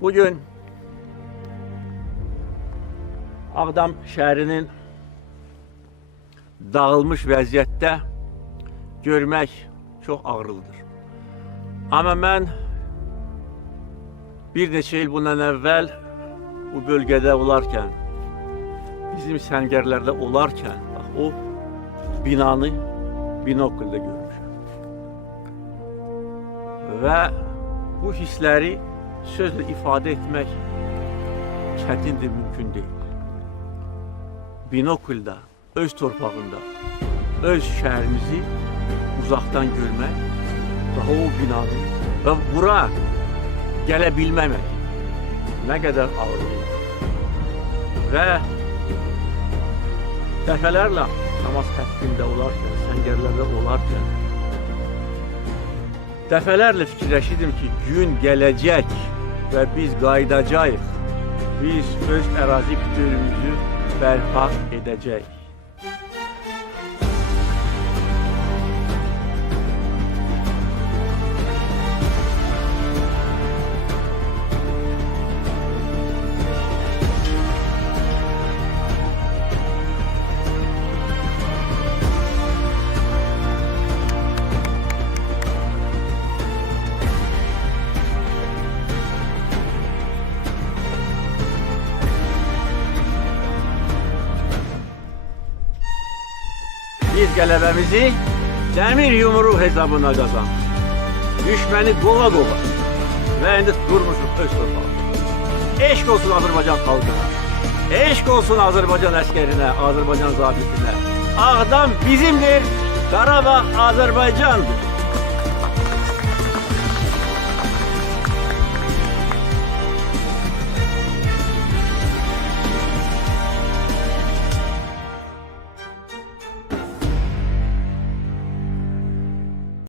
Bugün Ağdam şehrinin dağılmış vəziyyətdə görmək çox ağrılıdır. Amma mən bir neçə il bundan əvvəl bu bölgədə olarkən, bizim səngərlərdə olarkən, bax, o binanı binokulda görmüşəm. Və bu hissləri sözlə ifadə etmək çətindir, mümkün deyil. Binokulda, öz torpağında, öz şəhərimizi uzaqdan görmək, daha o binanı və bura gələ bilməmək nə qədər ağırlıdır. Və dəfələrlə namaz həqqində olarkən, səngərlərdə olarkən dəfələrlə fikirləşirdim ki, gün gələcək və biz qayıdacağıq, biz öz ərazi bütünlüyümüzü bərpa edəcəyik. Biz qələbəmizi dəmir yumruq hesabına qazandık. Düşməni qova-qova və indi durmuşuq öz torpağımızda. Eşq olsun Azərbaycan xalqına, eşq olsun Azərbaycan əskərinə, Azərbaycan zabitinə. Ağdam bizimdir, Qarabağ Azərbaycandır.